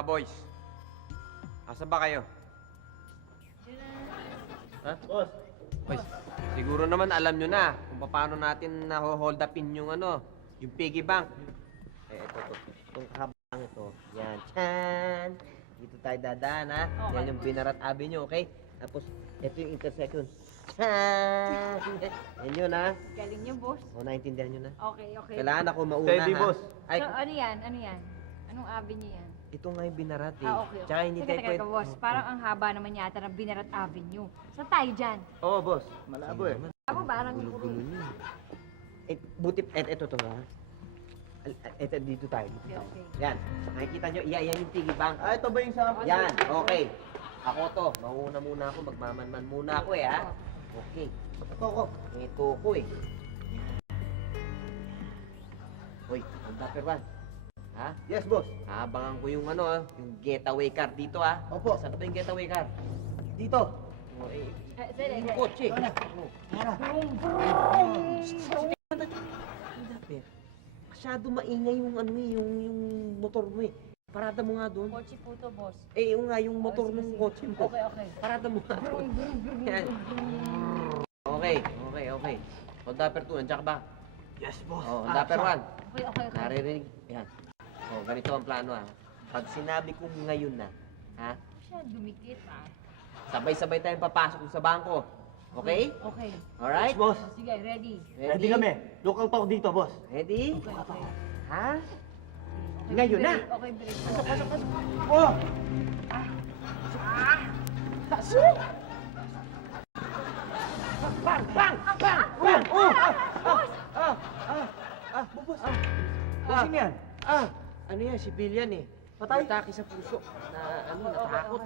Mga boys, asa ba kayo? Ha? Boss. Boys, siguro naman alam nyo na kung paano natin na-hold upin yung yung piggy bank. Ito. Itong habang ito. Yan. Chan! Dito tayo dadaan, ha? Okay. Yan yung Binarat Avenue, okay? Tapos, ito yung intersection. Chan! Yan yun, ha? Galing niyo, boss. O, naintindihan nyo na? Okay. Kailangan ako mauna, Steady, ha? boss. Ay, So, ano yan? Anong avenue yan? ito nga yung Binarat, eh. Okay. Tsaka hindi tayo Teka, boss. Parang ang haba naman yata ng Binarat Avenue. Saan tayo dyan? Oo, boss. Malabo eh. Ako parang Gulo-gulo niyo. Buti, eto to, ha? Eto, dito tayo. Okay. Yan. Nakikita nyo, yan yung piggy bank. Ah, ito ba yung sa... Yan, okay. Ako to, mauna muna ako, magmamanman muna ako eh, ha? Okay. Ito ko. Ito ko eh. Hoy, ang Dapper One. Ha? Yes, boss. Abangan ko yung yung getaway car dito, ha? Opo. Saan ba yung getaway car? Dito. Oh, eh, Sige. yung kotse. Ano? Ang Dapper, masyado maingay yung yung motor mo eh. Parada mo nga doon. Kotse po to, boss. Eh, yung nga, yung motor ng kotse mo. Okay. Parada mo nga doon. Yan. Okay. O, Dapper 2, nandiyan ka ba? Yes, boss. O, Dapper 1. Okay. Naririnig. Yan. O, ganito ang plano, ha. Pag sinabi ko ngayon na, ha? Siya, dumikit, Sabay-sabay tayong papasok sa bangko. Okay? Okay. Alright? Boss. Sige, ready. Ready kami. Local talk dito, boss. Ready? Okay. Ha? Ngayon na. Okay, break. Oh! Bang! Boss. Bossing yan. Ano yan? Civilian eh. Patay? Natake sa puso.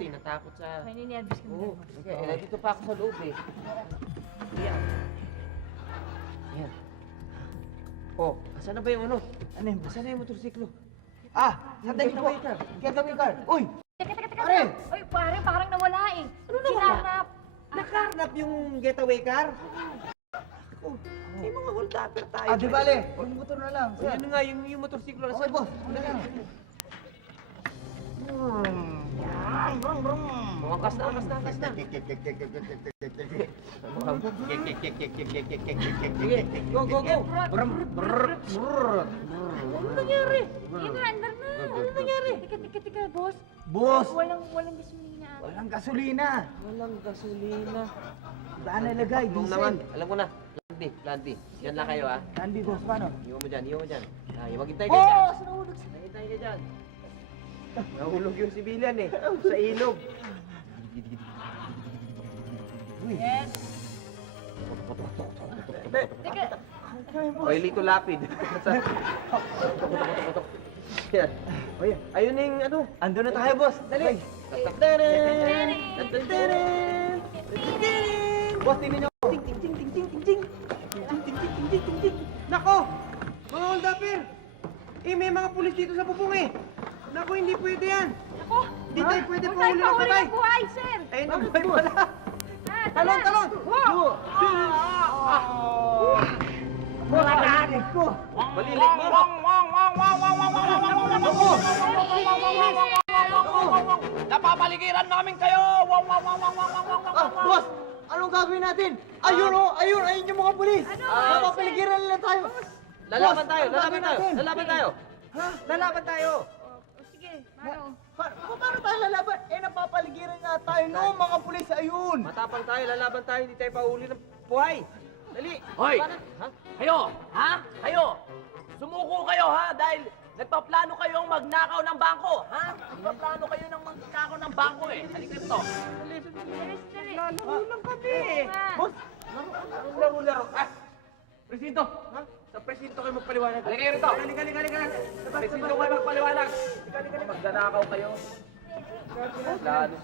Natakot sa... May ninervous ka Oo. mo. Okay, nandito pa ako sa loob eh. Yan. Yan. Oh, asan na ba yung Ano yun, boss? Asan na yung motorsiklo? Sandali po. Getaway car. Getaway car. Uy! Teka. Pare! Uy, pare, parang nawala eh. Ano nawala? Hinahanap. Nakaharap yung getaway car? Oh, may mga hold upper tayo. Di bale. Yung motor na lang, Oh, yun nga, yung motorsiklo. Okay, boss. Wala lang. Angkas na. Sige, go. Ano nangyari? Under na. Ano nangyari? Teka, boss. Boss! Walang gasolina. Walang gasolina. Walang gasolina. Saan nalagay? Kung naman, alam ko na. Plan B. Yan lang kayo, ha? Candy, boss. Paano? Iwan mo dyan. Maghintay kayo dyan. Oh, sinulog sa... Maghintay kayo dyan. Nahulog yung civilian eh. Sa ilog. Yes. Teka. Oy, Lito Lapid. Yan. Oy, ayun na yung Ando na tayo, boss. Dali. Boss, tingnan nyo. Nako! Mga hold upper! May mga pulis dito sa bubong eh. Nako, hindi pwede yan. Ako. Hindi tayo pwede Huwag pahuli tayo ng patay. ng buhay, sir. Ayun ang buhay pala. Talon. Malakanig ko. Malilig mo. Napapaligiran namin kayo! Boss! Anong gagawin natin? Ayun yung mga pulis! Napapaligiran nila tayo! Lalaban tayo. Ha? Lalaban tayo. Sige, Maro. Paano tayo lalaban? Napapaligiran nga tayo mga pulis, ayun! Matapang tayo, lalaban tayo, hindi tayo pauli ng buhay. Dali. Hoy! Ha? Kayo! Ha? Kayo! Sumuko kayo ha! Dahil nagpaplano kayong magnakaw ng bangko! Ha? Nagpaplano kayo ng magnakaw ng bangko eh! Halika rito! Lalaro lang kami. Boss! Laro. Presinto! Ha? Sa presinto kayo magpaliwanag. Halika kayo rito! Halika. Sa presinto kayo magpaliwanag! Magnanakaw kayo! Lalo!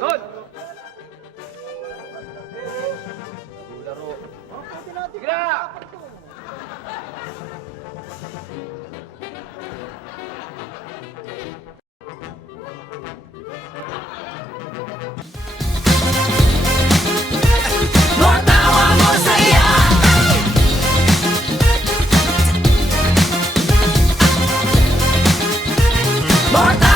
Good! Laro! Sige na! More